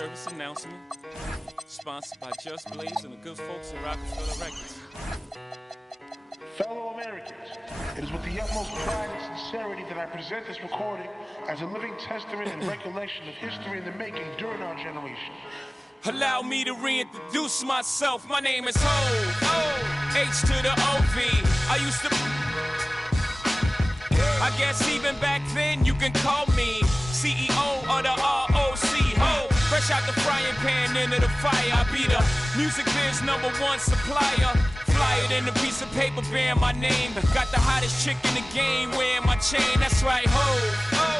service announcement, sponsored by Just Blaze and the good folks at Rockefeller Records. Fellow Americans, it is with the utmost pride and sincerity that I present this recording as a living testament and recollection of history in the making during our generation. Allow me to reintroduce myself. My name is Ho, H to the O-V. I guess even back then you can call me CEO of the ROC, Ho. Fresh out the frying pan into the fire. I be the music biz #1 supplier. Flyer than a piece of paper bearing my name. Got the hottest chick in the game wearing my chain. That's right, Ho.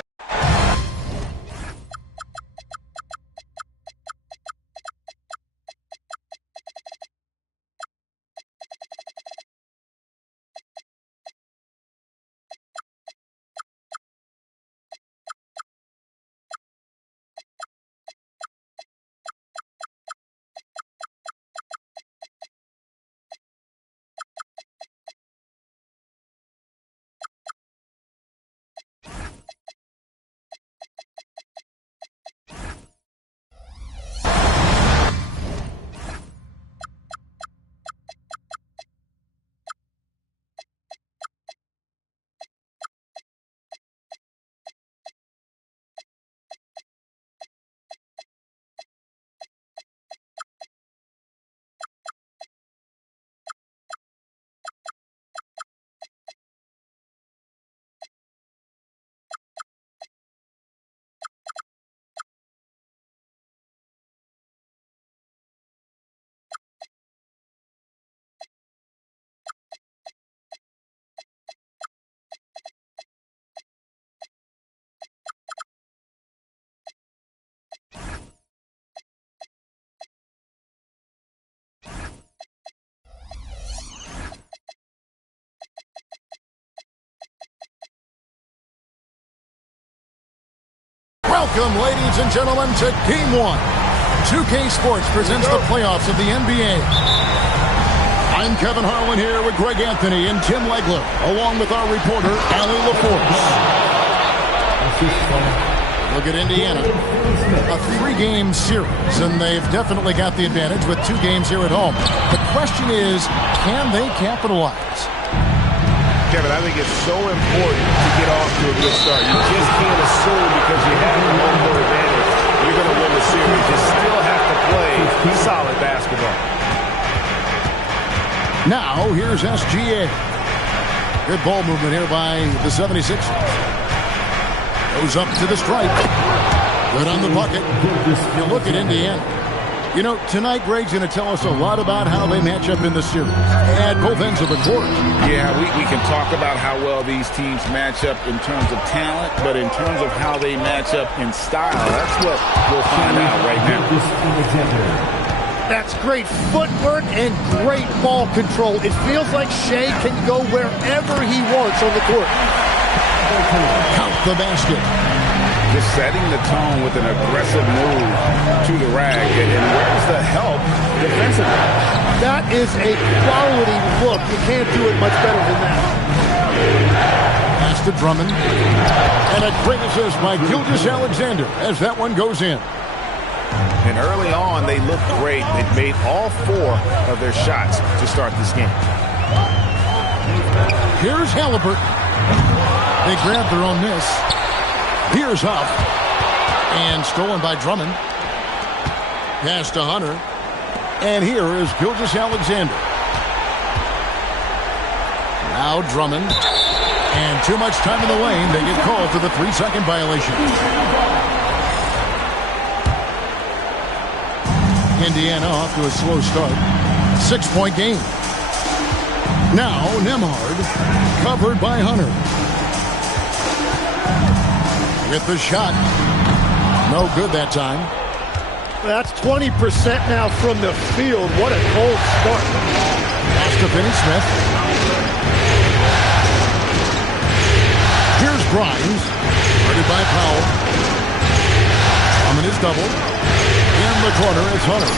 Welcome, ladies and gentlemen, to Game 1. 2K Sports presents the playoffs of the NBA. I'm Kevin Harlan here with Greg Anthony and Tim Legler, along with our reporter, Allie LaForce. Look at Indiana. A 3-game series, and they've definitely got the advantage with 2 games here at home. The question is, can they capitalize? Kevin, I think it's so important to get off to a good start. You just can't assume because you have the home court advantage you're going to win the series. You still have to play solid basketball. Now, here's SGA. Good ball movement here by the 76ers. Goes up to the stripe. Good on the bucket. You look at Indiana. You know, tonight Greg's going to tell us a lot about how they match up in the series at both ends of the court. Yeah, we can talk about how well these teams match up in terms of talent, but in terms of how they match up in style, that's what we'll find out right now. That's great footwork and great ball control. It feels like Shea can go wherever he wants on the court. Count the basket. Just setting the tone with an aggressive move to the rag. And where's the help defensively? That is a quality look. You can't do it much better than that. Pass to Drummond. And a great assist by Gilgeous-Alexander as that one goes in. And early on, they looked great. They made all 4 of their shots to start this game. Here's Halliburton. They grabbed their own miss. Here's Huff. And stolen by Drummond. Pass to Hunter. And here is Gilgeous-Alexander. Now Drummond. And too much time in the lane. They get called for the 3-second violation. Indiana off to a slow start. 6-point game. Now Nembhard. Covered by Hunter. With the shot. No good that time. That's 20% now from the field. What a cold start. Pass to Finney-Smith. Here's Grimes. Guarded by Powell. Drummond is doubled. In the corner, it's Hunter.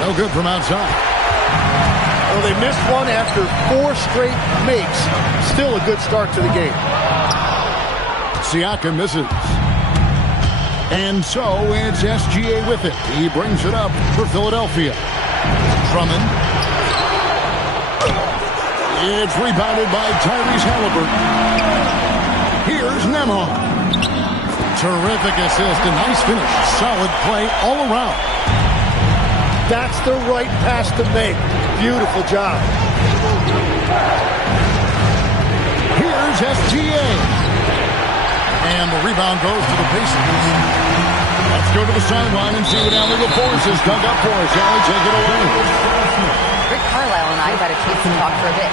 No good from outside. Well, they missed one after 4 straight makes. Still a good start to the game. Siakam misses. And so it's SGA with it. He brings it up for Philadelphia. Drummond. It's rebounded by Tyrese Halliburton. Here's Nembhard. Terrific assist, a nice finish. Solid play all around. That's the right pass to make. Beautiful job. Here's SGA. And the rebound goes to the Pacers. Let's go to the sideline and see what Allie LaForce has dug up for us. Allie, take it away. Rick Carlisle and I got a chance to talk for a bit.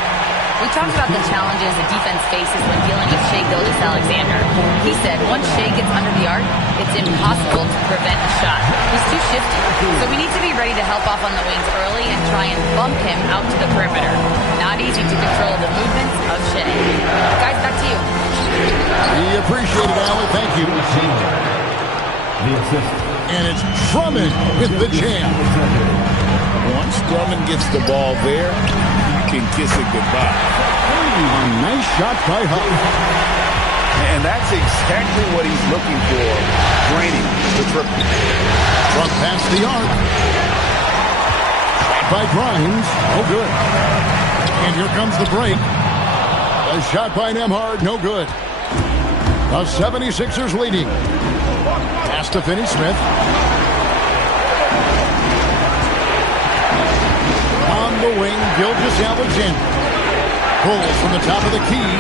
We talked about the challenges the defense faces when dealing with Shai Gilgeous-Alexander. He said once Shai gets under the arc, it's impossible to prevent a shot. He's too shifty, so we need to be ready to help off on the wings early and try and bump him out to the perimeter. Not easy to control the movements of Shai. Guys, back to you. We appreciate it, Allie. Thank you. And it's Drummond with the jam. Once Drummond gets the ball there, you can kiss it goodbye. Nice shot by Huff. And that's exactly what he's looking for, draining the triple. Drunk past the arc. Shot by Grimes. No good. And here comes the break. A shot by Nembhard. No good. The 76ers leading. Pass to Finney-Smith. On the wing, Gilgeous-Alexander. Pulls from the top of the key.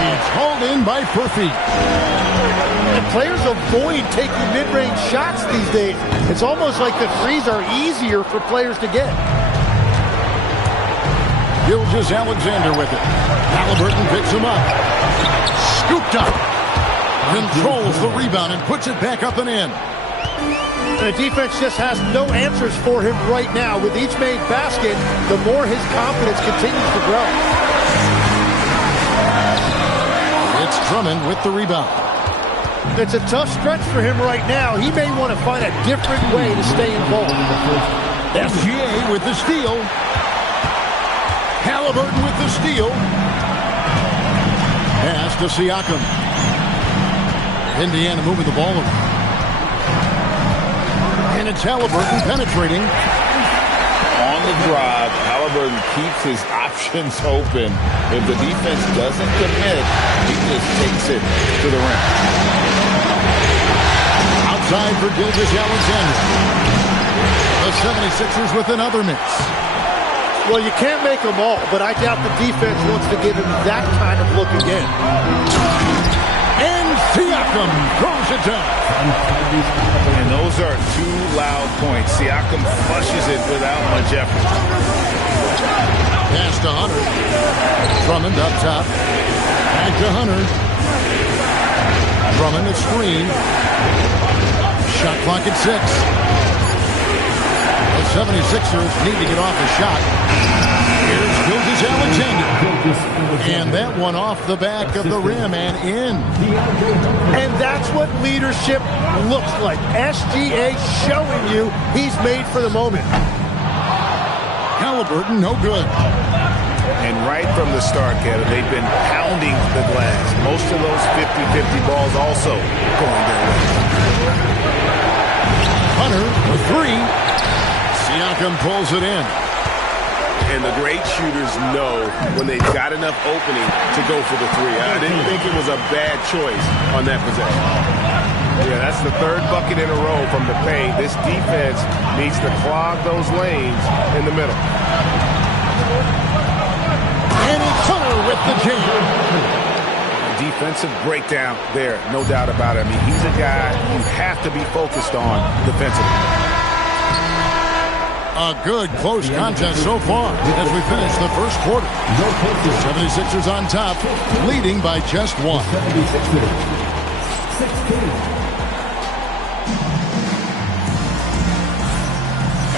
It's hauled in by Furphy. And players avoid taking mid-range shots these days. It's almost like the threes are easier for players to get. Gilgeous-Alexander with it. Halliburton picks him up. Scooped up. Controls the rebound and puts it back up and in. The defense just has no answers for him right now. With each made basket, the more his confidence continues to grow. It's Drummond with the rebound. It's a tough stretch for him right now. He may want to find a different way to stay involved. SGA with the steal. Halliburton with the steal. Pass to Siakam. Indiana moving the ball over. And it's Halliburton penetrating. On the drive, Halliburton keeps his options open. If the defense doesn't commit, he just takes it to the rim. Outside for Gilgeous-Alexander. The 76ers with another miss. Well, you can't make them all, but I doubt the defense wants to give him that kind of look again. And Siakam throws it down. And those are two loud points. Siakam flushes it without much effort. Pass to Hunter. Drummond up top. Back to Hunter. Drummond a screen. Shot clock at 6. The 76ers need to get off a shot. Here's Gilgeous-Alexander. And that one off the back of the rim and in. And that's what leadership looks like. SGA showing you he's made for the moment. Halliburton, no good. And right from the start, Kevin, they've been pounding the glass. Most of those 50-50 balls also going their way. Hunter for 3. Siakam pulls it in. And the great shooters know when they've got enough opening to go for the 3. I didn't think it was a bad choice on that possession. Yeah, that's the third bucket in a row from the paint. This defense needs to clog those lanes in the middle. And it's Hunter with the jam. Defensive breakdown there, no doubt about it. I mean, he's a guy you have to be focused on defensively. A good close contest so far as we finish the first quarter. The 76ers on top, leading by just 1.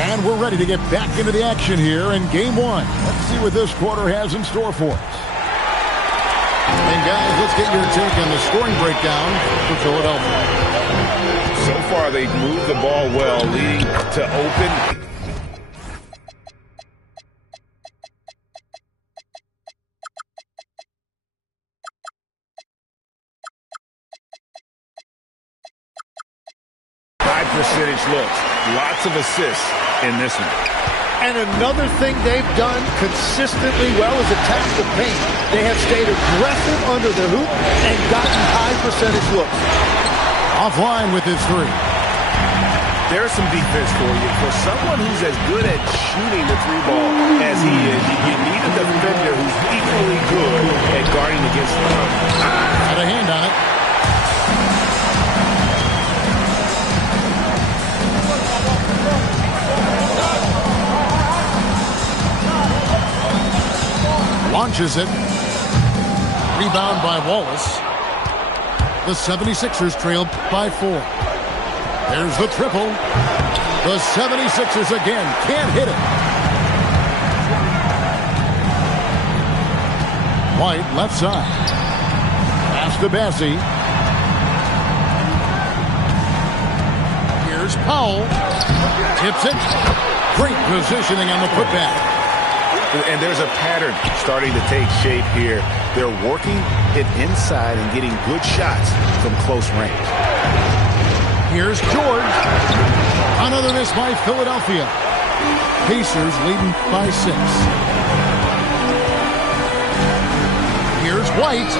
And we're ready to get back into the action here in Game 1. Let's see what this quarter has in store for us. And guys, let's get your take on the scoring breakdown for Philadelphia. So far, they've moved the ball well, leading to open looks. Lots of assists in this one. And another thing they've done consistently well is attack the paint. They have stayed aggressive under the hoop and gotten high percentage looks. Offline with his three. There's some defense for you. For someone who's as good at shooting the three ball as he is, you need a defender who's equally good at guarding against the Had a hand on it. Launches it. Rebound by Wallace. The 76ers trail by 4. There's the triple. The 76ers again can't hit it. White left side. Pass to Bassey. Here's Powell. Tips it. Great positioning on the putback. And there's a pattern starting to take shape here. They're working it inside and getting good shots from close range. Here's George. Another miss by Philadelphia. Pacers leading by 6. Here's White.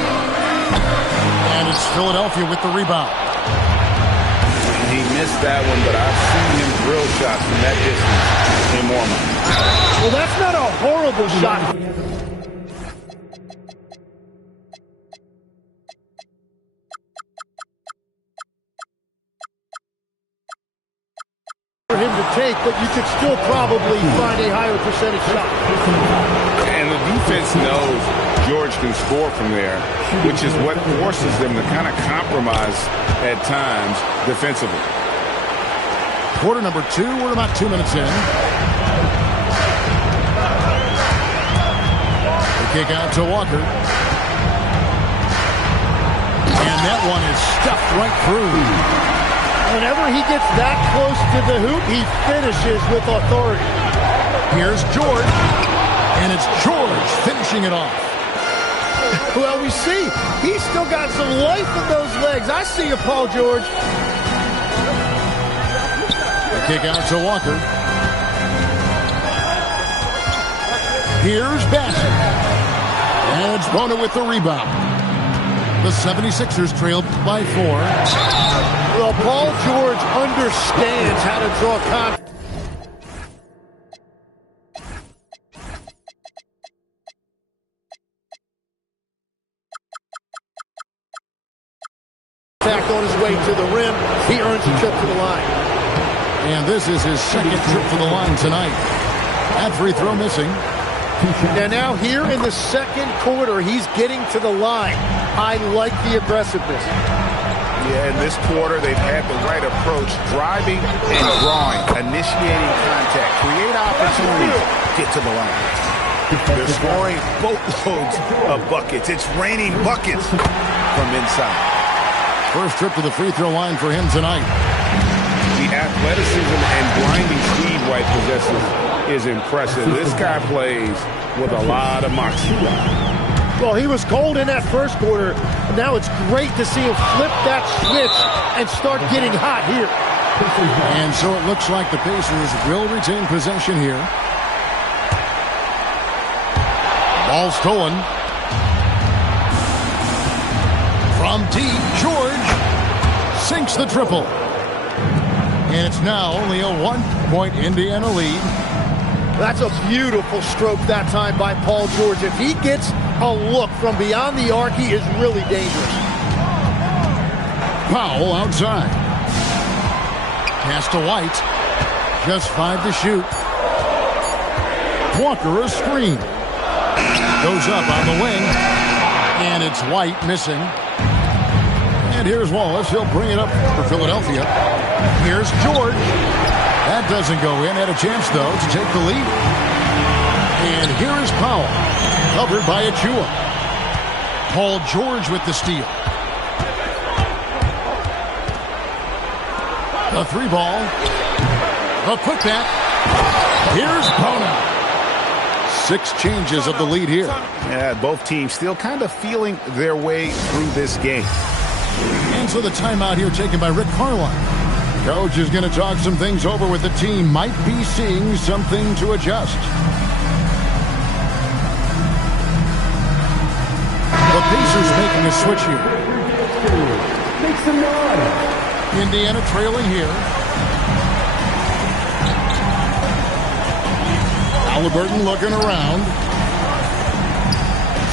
And it's Philadelphia with the rebound. He missed that one, but I've seen him drill shots from that distance in Mormon. Well, that's not a horrible shot. For him to take, but you could still probably find a higher percentage shot. And the defense knows George can score from there, which is what forces them to kind of compromise at times defensively. Quarter number 2, we're about 2 minutes in. The kick out to Walker. And that one is stuffed right through. Whenever he gets that close to the hoop, he finishes with authority. Here's George. And it's George finishing it off. Well, we see he's still got some life in those legs. I see you, Paul George. Kick out to Walker. Here's Bassett. And it's Bona with the rebound. The 76ers trailed by 4. Well, Paul George understands how to draw contact. On his way to the rim, he earns a trip to the line. And this is his second trip to the line tonight. That free throw missing. And now here in the second quarter, he's getting to the line. I like the aggressiveness. Yeah, in this quarter, they've had the right approach, driving and drawing, initiating contact, create opportunities, get to the line. They're scoring boatloads of buckets. It's raining buckets from inside. First trip to the free throw line for him tonight. The athleticism and blinding speed White possesses is impressive. This guy plays with a lot of moxie. Well, he was cold in that first quarter. Now it's great to see him flip that switch and start getting hot here. And so it looks like the Pacers will retain possession here. Ball stolen. From deep, George sinks the triple. And it's now only a 1-point Indiana lead. That's a beautiful stroke that time by Paul George. If he gets a look from beyond the arc, he is really dangerous. Powell outside. Pass to White. Just 5 to shoot. Walker a screen. Goes up on the wing. And it's White missing. And here's Wallace. He'll bring it up for Philadelphia. Here's George. That doesn't go in. Had a chance, though, to take the lead. And here is Powell. Covered by Achua. Paul George with the steal. The 3 ball. The putback. Here's Bona. 6 changes of the lead here. Yeah, both teams still kind of feeling their way through this game. And so the timeout here taken by Rick Carlisle. Coach is going to talk some things over with the team. Might be seeing something to adjust. The Pacers making a switch here. Make some noise. Indiana trailing here. Halliburton looking around.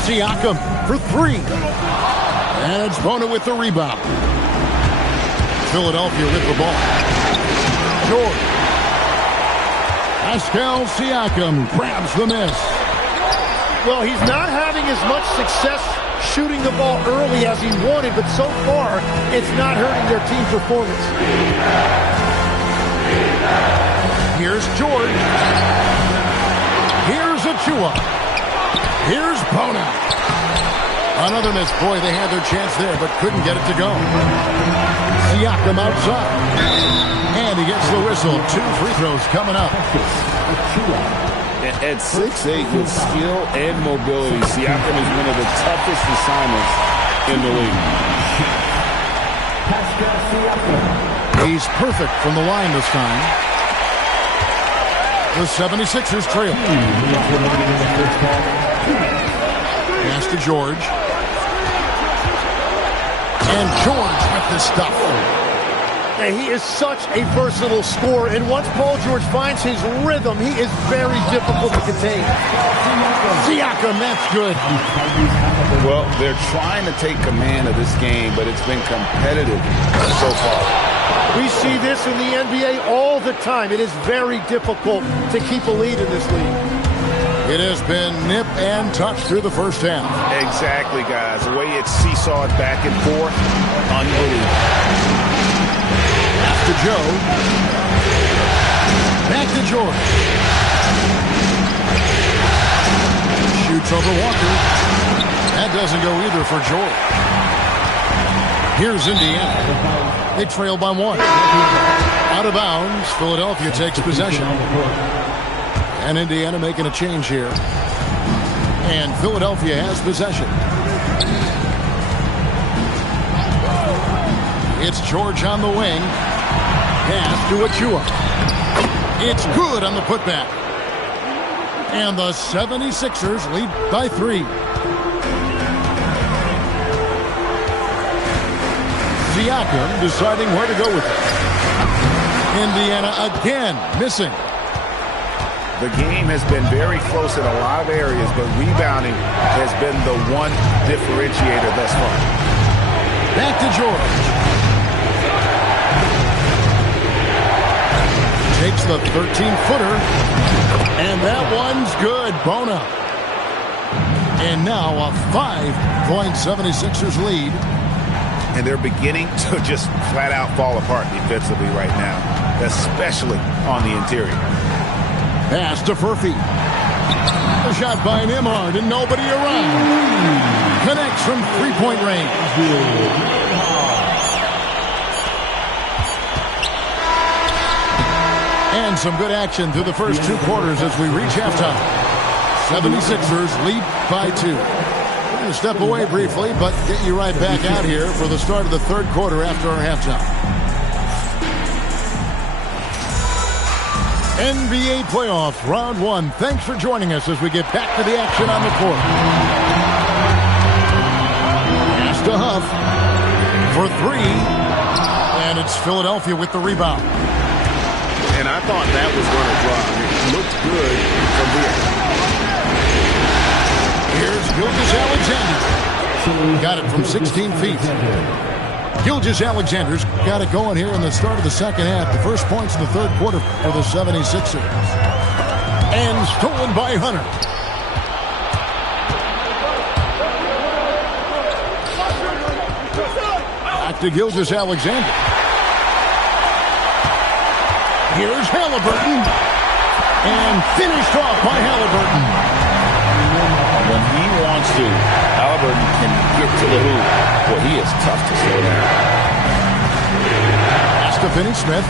Siakam for three. And it's Bona with the rebound. Philadelphia with the ball. George. Pascal Siakam grabs the miss. Well, he's not having as much success shooting the ball early as he wanted, but so far, it's not hurting their team performance. Here's George. Here's Achua. Here's Bona. Another miss. Boy, they had their chance there, but couldn't get it to go. Siakam outside. And he gets the whistle. 2 free throws coming up. At 6'8", with skill and mobility, Siakam is one of the toughest assignments in the league. He's perfect from the line this time. The 76ers trail. Pass to George. And George with the stuff. He is such a versatile scorer, and once Paul George finds his rhythm, he is very difficult to contain. Siakam, that's good. Well, they're trying to take command of this game, but it's been competitive so far. We see this in the NBA all the time. It is very difficult to keep a lead in this league. It has been nip and touch through the first half. Exactly, guys. The way it's seesawed back and forth, unbelievable. To Joe. Back to George. Shoots over Walker. That doesn't go either for George. Here's Indiana. They trail by 1. Out of bounds. Philadelphia takes possession. And Indiana making a change here. And Philadelphia has possession. It's George on the wing. Pass to Achua. It's good on the putback. And the 76ers lead by 3. Siakam deciding where to go with it. Indiana again missing. The game has been very close in a lot of areas, but rebounding has been the one differentiator thus far. Back to George. Takes the 13-footer, and that one's good. Bona. And now a 5-point 76ers lead. And they're beginning to just flat-out fall apart defensively right now, especially on the interior. Pass to Furphy. A shot by Nembhard, and nobody around. Connects from three-point range. And some good action through the first 2 quarters as we reach halftime. 76ers lead by 2. We're going to step away briefly, but get you right back out here for the start of the 3rd quarter after our halftime. NBA playoffs, round 1. Thanks for joining us as we get back to the action on the court. Pass to Huff for 3. And it's Philadelphia with the rebound. And I thought that was going to drop. It looked good from here. Here's Gilgeous-Alexander. Got it from 16 feet. Gilgeous-Alexander's got it going here in the start of the second half. The first points in the 3rd quarter for the 76ers. And stolen by Hunter. Back to Gilgeous-Alexander. Here's Halliburton. And finished off by Halliburton. When he wants to, Halliburton can get to the hoop. Well, he is tough to slow down. Pass to Finney-Smith.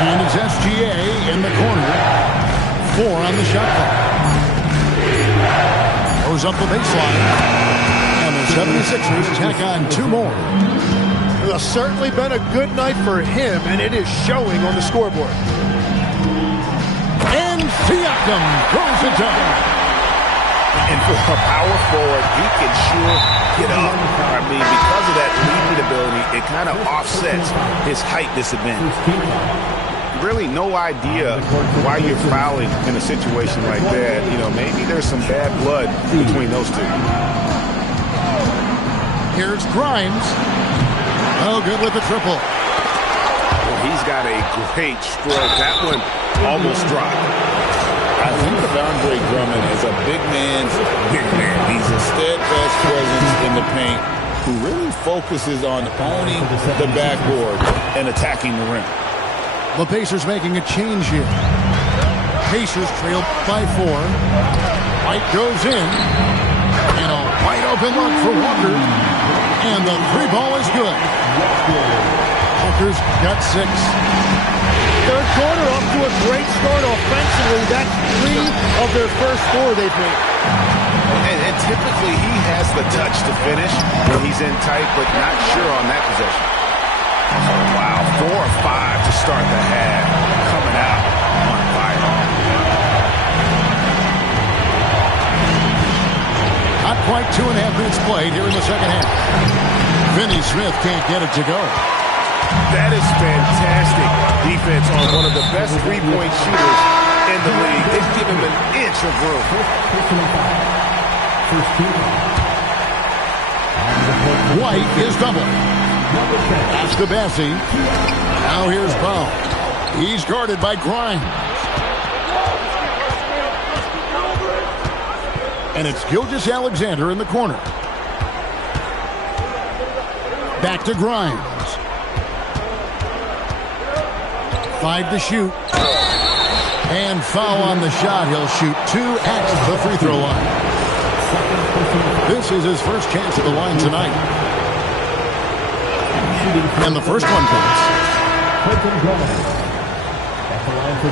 And it's SGA in the corner. 4 on the shot clock. Goes up the baseline. And the 76ers tack on 2 more. It's certainly been a good night for him, and it is showing on the scoreboard. And Siakam throws it down. And for a power forward, he can sure get up. I mean, because of that leaping ability, it kind of offsets his height disadvantage. Really no idea why you're fouling in a situation like that. You know, maybe there's some bad blood between those two. Here's Grimes. Oh, good with the triple. Well, he's got a great stroke. That one almost dropped. I think of Andre Drummond as a big man's big man. He's a steadfast presence in the paint who really focuses on owning the backboard and attacking the rim. The Pacers making a change here. Pacers trail by 4. White goes in. And a wide open look for Walker. And the 3 ball is good. Walker's got 6. Third quarter off to a great start offensively. That's 3 of their first 4 they've made. And typically he has the touch to finish when he's in tight, but not sure on that possession. Oh, wow. 4 or 5 to start the half. Coming out on fire. Not quite 2.5 minutes played here in the second half. Finney Smith can't get it to go. That is fantastic defense on one of the best three-point shooters in the league. They give him an inch of room. White is double. That's to Bassey. Now here's Brown. He's guarded by Grimes. And it's Gilgeous-Alexander in the corner. Back to Grimes. 5 to shoot. And foul on the shot. He'll shoot 2 at the free throw line. This is his first chance at the line tonight. And the first one counts. At the line for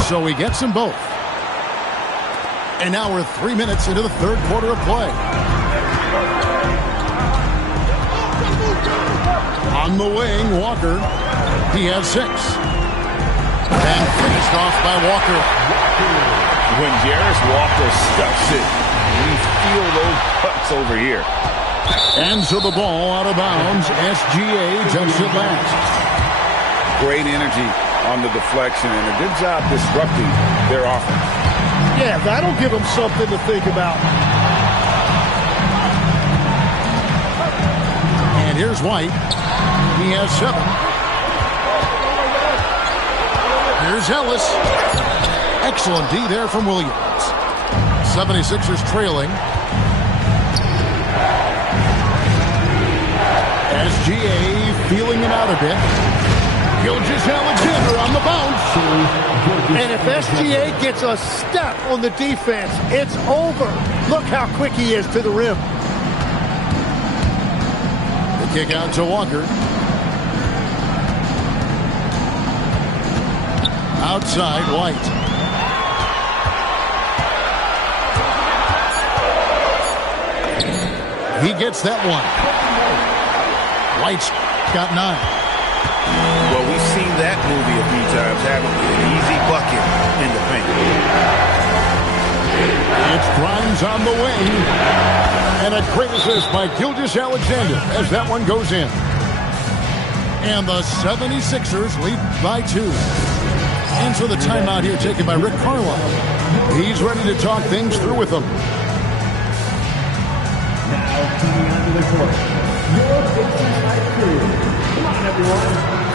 2. So he gets them both. And now we're 3 minutes into the third quarter of play. On the wing, Walker. He has 6. And finished off by Walker. When Jarris Walker stuffs it, we feel those cuts over here. And so the ball out of bounds. SGA takes it last. Great energy on the deflection and a good job disrupting their offense. Yeah, that'll give them something to think about. And here's White. He has 7. Here's Ellis. Excellent D there from Williams. 76ers trailing. SGA feeling it out a bit. Gilgeous-Alexander on the bounce. And if SGA gets a step on the defense, it's over. Look how quick he is to the rim. The kick out to Walker. Outside, White. He gets that one. White's got 9. Well, we've seen that movie a few times, haven't we? An easy bucket in the paint. It's Grimes on the wing. And a great assist by Gilgeous-Alexander as that one goes in. And the 76ers lead by 2. And so the timeout here taken by Rick Carlisle. He's ready to talk things through with them. Now coming onto the court, your Pacers high crew. Come on, everyone.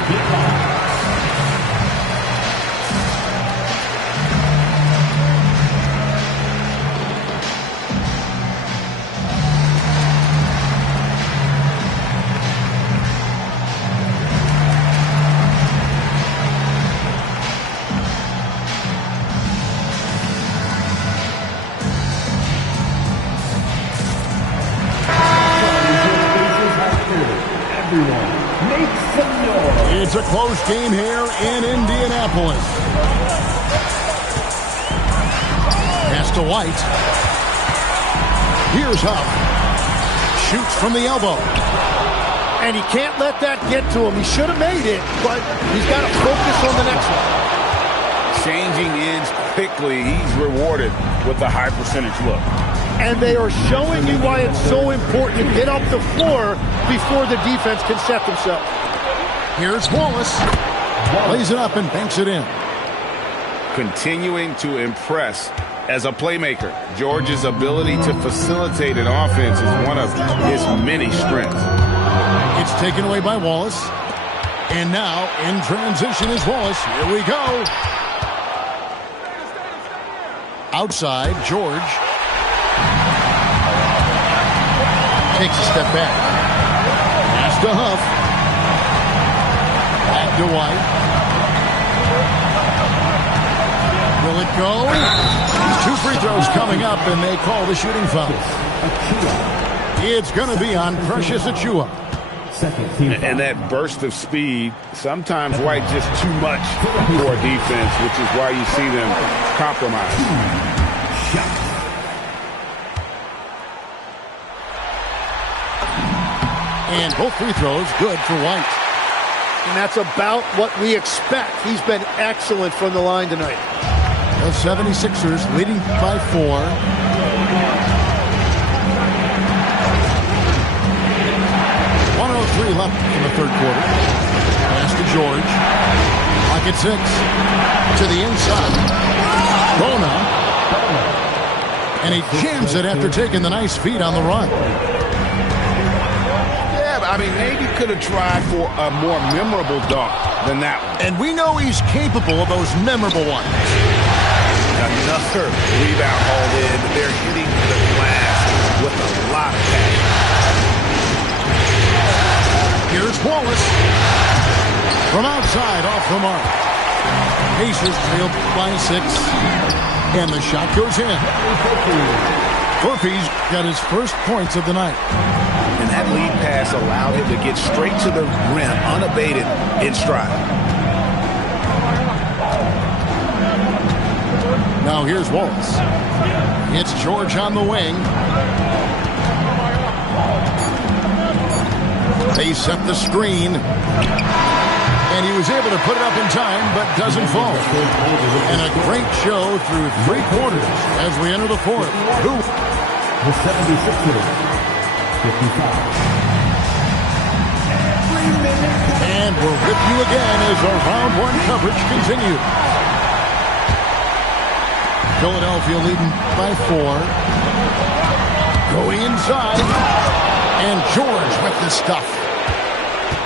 Get back. It's a close game here in Indianapolis. Pass to White. Here's Huff. Shoots from the elbow. And he can't let that get to him. He should have made it, but he's got to focus on the next one. Changing ends quickly. He's rewarded with a high percentage look. And they are showing you why it's so important to get up the floor before the defense can set themselves. Here's Wallace. Lays it up and banks it in. Continuing to impress as a playmaker. George's ability to facilitate an offense is one of his many strengths. It's taken away by Wallace. And now in transition is Wallace. Here we go. Outside, George. Takes a step back. Pass to Huff. Back to White. Will it go? There's 2 free throws coming up, and they call the shooting foul. It's going to be on Precious Achiuwa. And that burst of speed, sometimes White just too much for a defense, which is why you see them compromise. And both free throws good for White. And that's about what we expect. He's been excellent from the line tonight. The 76ers leading by 4. 1:03 left in the third quarter. Pass to George. Clock at 6. To the inside. Bona. And he jams it after taking the nice feed on the run. I mean, maybe could have tried for a more memorable dunk than that one. And we know he's capable of those memorable ones. Another rebound hauled in. They're hitting the glass with a lot of passion. Here's Wallace. From outside, off the mark. Pacers trail by 6. And the shot goes in. Furphy's got his first points of the night. And that lead pass allowed him to get straight to the rim, unabated, in stride. Now here's Wallace. It's George on the wing. They set the screen. And he was able to put it up in time, but doesn't fall. And a great show through 3 quarters as we enter the fourth. The 76ers, 55. And we're with you again as our round 1 coverage continues. Philadelphia leading by 4. Going inside. And George with the stuff.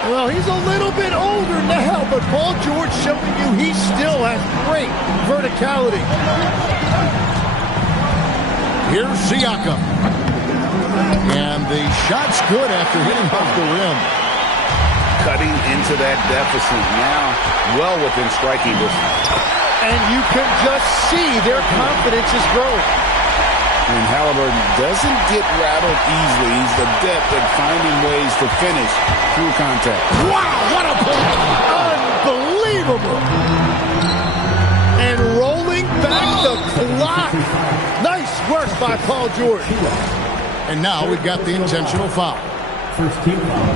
Well, he's a little bit older now, but Paul George showing you he still has great verticality. Here's Siakam. And the shot's good after hitting off the rim. Cutting into that deficit now, well within striking distance. And you can just see their confidence is growing. And Halliburton doesn't get rattled easily. He's adept at finding ways to finish through contact. Wow, what a play! Unbelievable! And rolling back the clock. Nice work by Paul George. And now we've got the intentional foul. First team foul.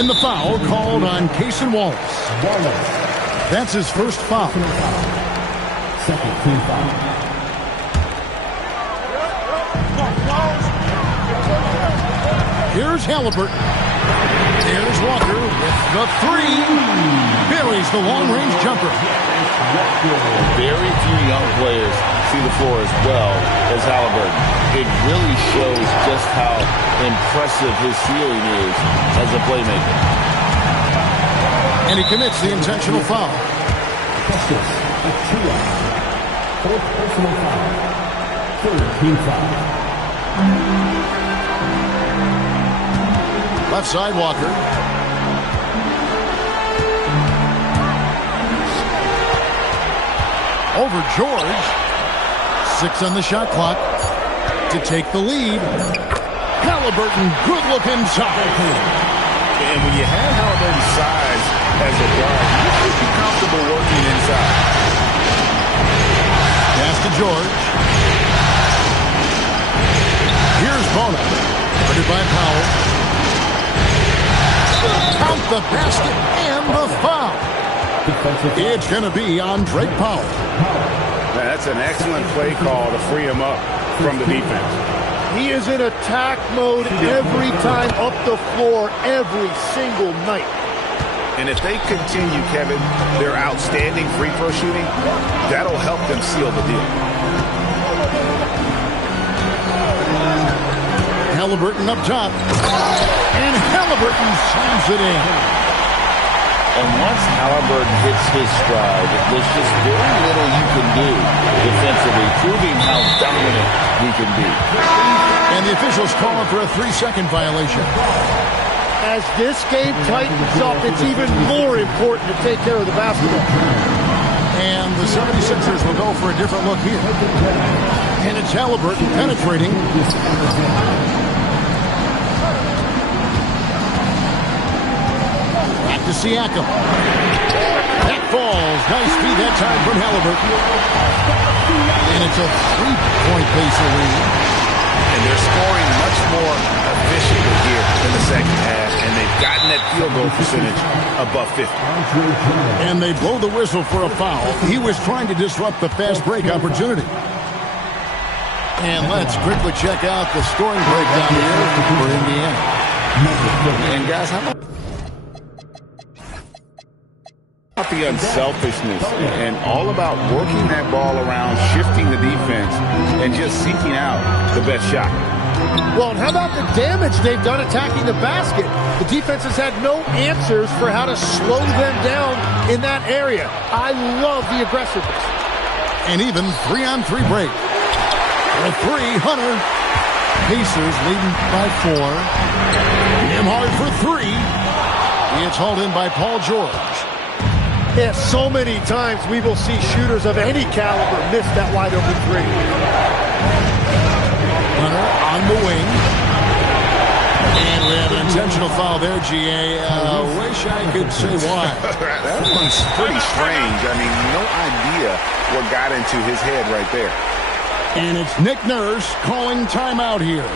And the foul called on Cason Wallace. That's his first foul. Second team foul. Here's Halliburton. There's Walker with the 3. Buries the long-range jumper. Very few young players see the floor as well as Halliburton. It really shows just how impressive his ceiling is as a playmaker. And he commits the intentional foul. Precious Achiuwa. Fourth personal foul. Third team foul. Left side, Walker. Over George. 6 on the shot clock to take the lead. Halliburton, good look inside. And when you have Halliburton's size as a guard, you should be comfortable working inside. Pass to George. Bona. Guarded by Powell. Count the basket and the foul. It's going to be on Drake Powell. That's an excellent play call to free him up from the defense. He is in attack mode every time up the floor, every single night. And if they continue, Kevin, their outstanding free throw shooting, that'll help them seal the deal. Halliburton up top. And Halliburton slams it in. And once Halliburton hits his stride, there's just very little you can do defensively, proving how dominant he can be. And the officials calling for a 3-second violation. As this game tightens up, it's even more important to take care of the basketball. And the 76ers will go for a different look here. And it's Halliburton penetrating. Back to Siakam. That falls. Nice feed that time from Halliburton. And it's a 3-point Pacer lead. And they're scoring much more efficiently here in the second half, and they've gotten that field goal percentage above 50. And they blow the whistle for a foul. He was trying to disrupt the fast break opportunity. And let's quickly check out the scoring breakdown here for Indiana. And guys, how about the unselfishness and all about working that ball around, shifting the defense, and just seeking out the best shot? Well, and how about the damage they've done attacking the basket? The defense has had no answers for how to slow them down in that area. I love the aggressiveness. And even 3-on-3 break. A 3, Hunter. Pacers leading by 4. Nembhard for 3. It's hauled in by Paul George. Yeah, so many times we will see shooters of any caliber miss that wide open 3. Hunter on the wing. And we have an intentional foul there, GA. Wish I could say why. That one's pretty strange. I mean, no idea what got into his head right there. And it's Nick Nurse calling timeout here.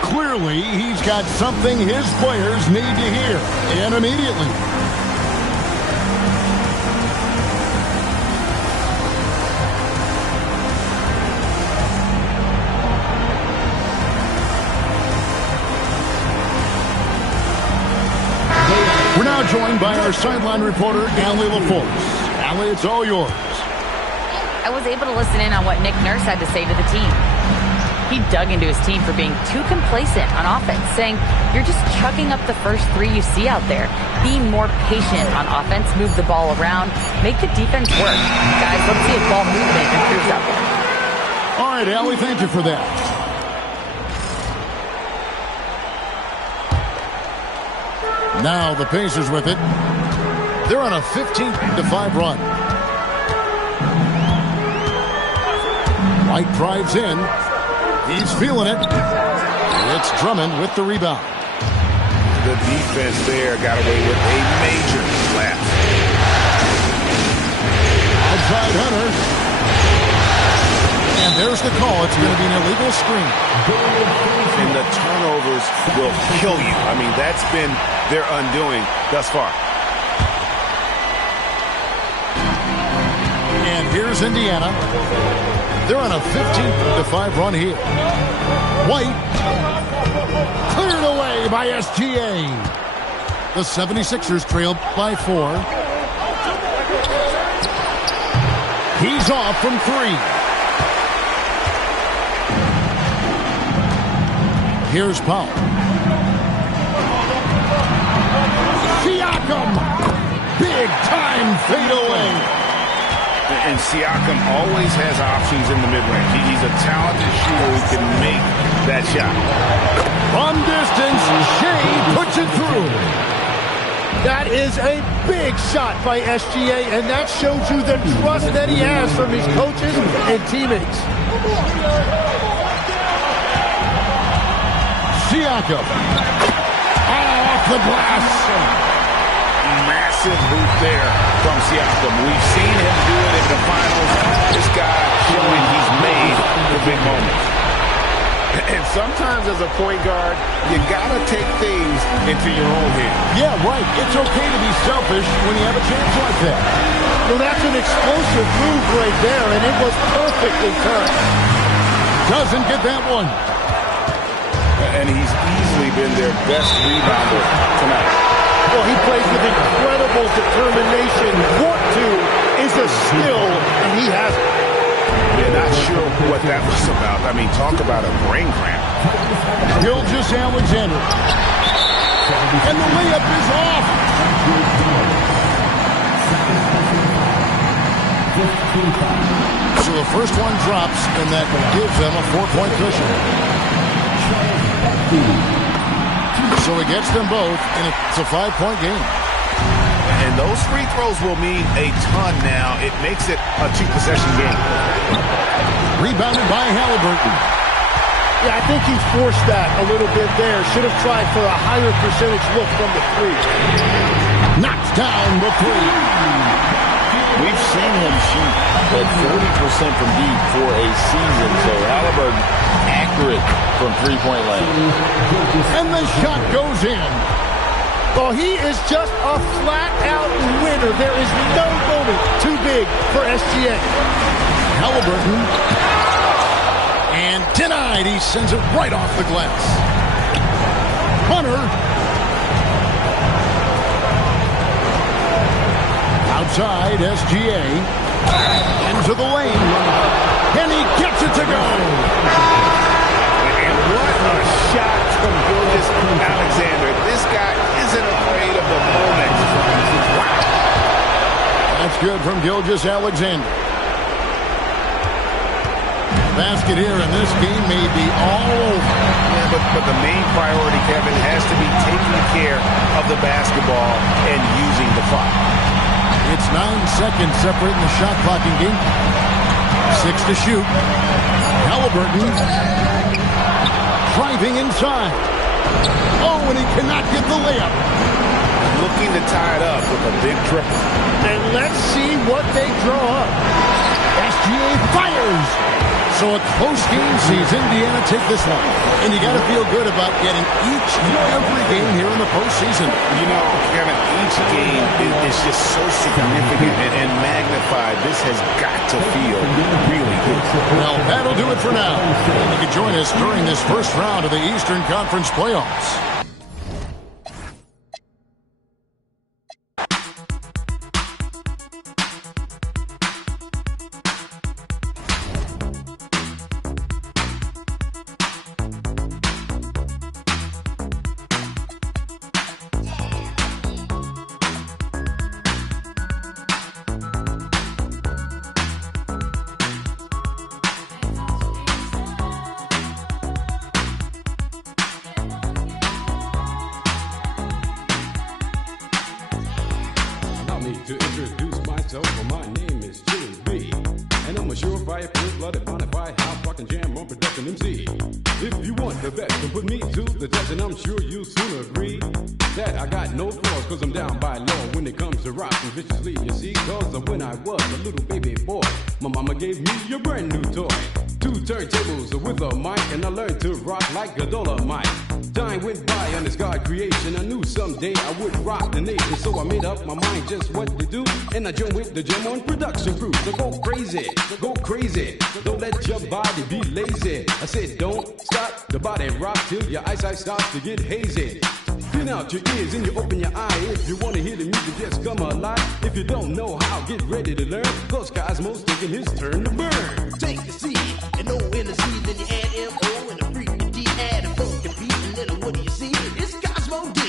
Clearly, he's got something his players need to hear, and immediately. We're now joined by our sideline reporter, Allie LaForce. Allie, it's all yours. I was able to listen in on what Nick Nurse had to say to the team. He dug into his team for being too complacent on offense, saying, you're just chucking up the first 3 you see out there. Be more patient on offense, move the ball around, make the defense work. Guys, let's see if ball movement improves out there. All right, Allie, thank you for that. Now the Pacers with it. They're on a 15-5 run. White drives in. He's feeling it. It's Drummond with the rebound. The defense there got away with a major lapse. Outside Hunter. And there's the call. It's going to be an illegal screen. And the turnovers will kill you. I mean, that's been their undoing thus far. And here's Indiana. They're on a 15-5 run here. White cleared away by SGA. The 76ers trail by 4. He's off from 3. Here's Powell. Siakam. Big time fadeaway. And Siakam always has options in the mid-range. He's a talented shooter who can make that shot. From distance, Shea puts it through. That is a big shot by SGA, and that shows you the trust that he has from his coaches and teammates. Siakam. Off the glass. Massive boot there from Siakam. We've seen him do it in the finals. This guy showing he's made the big moments. And sometimes as a point guard, you got to take things into your own hands. Yeah, right. It's okay to be selfish when you have a chance like that. Well, that's an explosive move right there, and it was perfectly timed. Doesn't get that one. And he's easily been their best rebounder tonight. Well, he plays with incredible determination. Want to is a skill, and he has it. Yeah, not sure what that was about. I mean, talk about a brain cramp. Gilgeous-Alexander. And the layup is off. So the first one drops, and that gives them a 4-point cushion. So he gets them both, and it's a 5-point game. And those free throws will mean a ton now. It makes it a 2-possession game. Rebounded by Halliburton. Yeah, I think he forced that a little bit there. Should have tried for a higher percentage look from the three. Knocks down the three. We've seen him shoot at 40% from deep for a season. So Halliburton accurate from three-point land. And the shot goes in. Well, he is just a flat-out winner. There is no moment too big for SGA. Halliburton. And denied. He sends it right off the glass. Hunter. Outside, SGA. Into the lane. And he gets it to go. And what a shot from Gilgeous-Alexander. This guy isn't afraid of the moment. Wow. That's good from Gilgeous-Alexander. Basket here, and this game may be all over. Yeah, but the main priority, Kevin, has to be taking care of the basketball and using the clock. It's 9 seconds separating the shot clock in game. 6 to shoot. Halliburton driving inside. Oh, and he cannot get the layup. Looking to tie it up with a big triple. And let's see what they draw up. SGA fires. So a close game sees Indiana take this one. And you got to feel good about getting each and every game here in the postseason. You know, Kevin, each game is just so significant and magnified. This has got to feel really good. Well, that'll do it for now. You can join us during this first round of the Eastern Conference playoffs. To introduce myself, well, my name is Jimmy B. And I'm a surefire, full-blooded, bonafide, house rockin' jam on production MC. If you want the best, then put me to the test, and I'm sure you'll soon agree that I got no flaws, cause I'm down by law when it comes to rockin' viciously, you see. Cause when I was a little baby boy, my mama gave me a brand new toy. 2 turntables with a mic, and I learned to rock like a Dolomite. Time went by on this God creation. I knew someday I would rock the nation, so I made up my mind just what to do. And I joined with the Jam On production crew. So go crazy, go crazy. Don't let your body be lazy. I said don't stop the body rock till your eyesight starts to get hazy. Clean out your ears and you open your eye. If you want to hear the music, just come alive. If you don't know how, get ready to learn. Cause Cosmo's taking his turn to burn. Take a C and O in the C, then you add M-O and a freaking D, add a funkin' beat, and then what do you see? It's Cosmo D.